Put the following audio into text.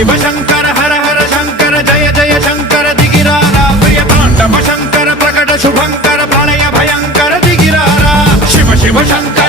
शिव शंकर हर हर शंकर जय जय शंकर दिगिरारा प्रिय तांडव शंकर प्रकट शुभंकर प्रलय भयंकर दिगिरारा शिव शिव शंकर